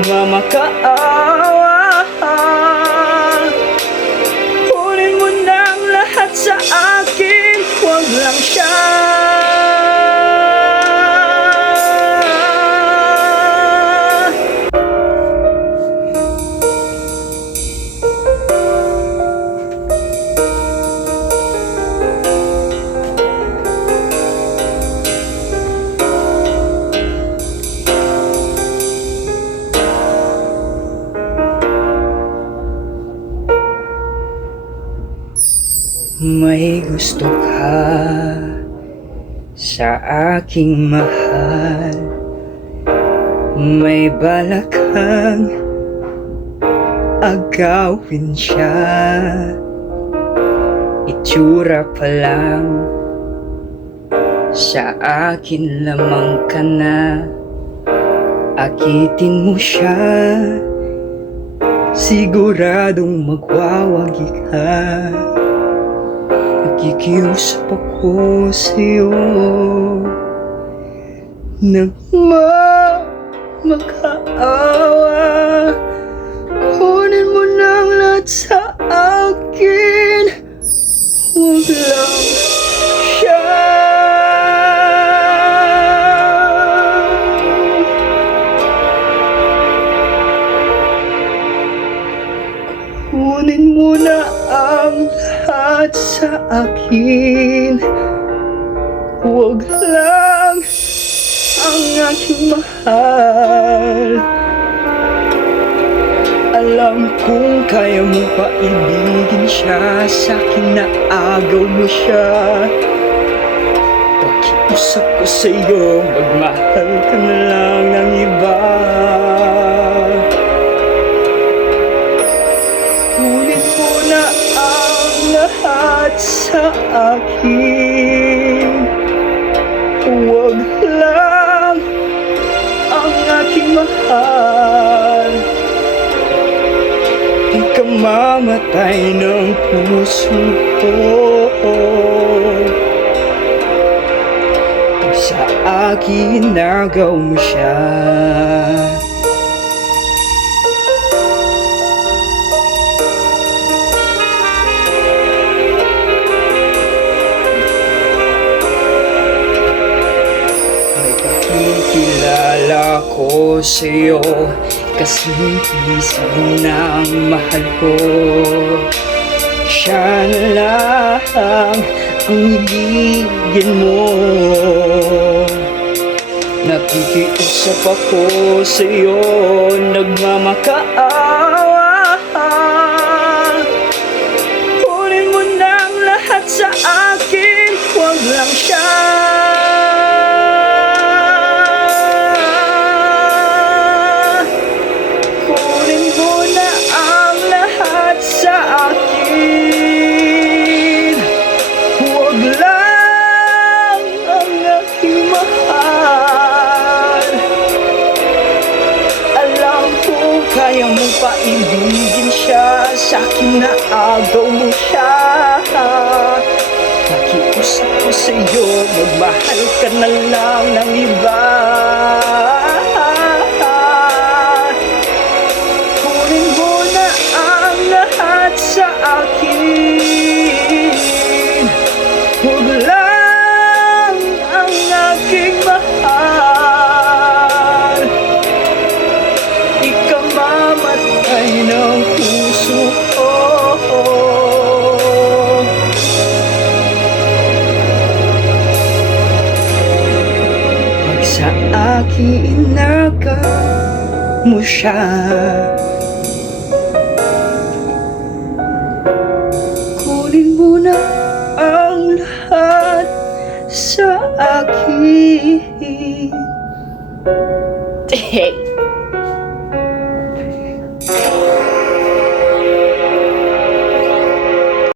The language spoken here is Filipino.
nagmamakaawa. Kunin mo na ang lahat sa akin, huwag lang siya. May gusto ka sa aking mahal, may balak kang agawin siya. Itsura pa lang sa akin lamang ka na, akitin mo siya, siguradong magwawagi ka. Nakikiusap ako sa'yo, nagmamakaawa. Kunin mo na ang lahat sa akin, huwag lang siya. Kunin mo na ang lahat sa akin, huwag lang ang aking mahal. Alam kong kaya mo pa ibigin siya, sa akin na agaw mo siya. Pakiusap ko sa'yo, magmahal ka na lang ng iba. Kunin mo na ang lahat sa akin, huwag lang ang aking mahal. Di ka mamatay ng puso ko, pag sa akin nagaw mo siya. Kilala ko sa'yo kasi isang na ang mahal ko. Siya na lang ang ibigin mo. Nakikiusap ako sa'yo, nagmamakaawa. Kunin mo na ang lahat sa akin, huwag lang siya. Kaya mo pa ibigin siya, sa akin na agaw mo siya. Pakiusap ko sa'yo, magmahal ka na lang ng iba. Kunin mo na ang lahat sa akin, huwag lang ang aking mahal. Ikaw mamatay ng puso ko, pag sa akin nagaw mo siya. Kunin mo na ang lahat sa akin. Hey!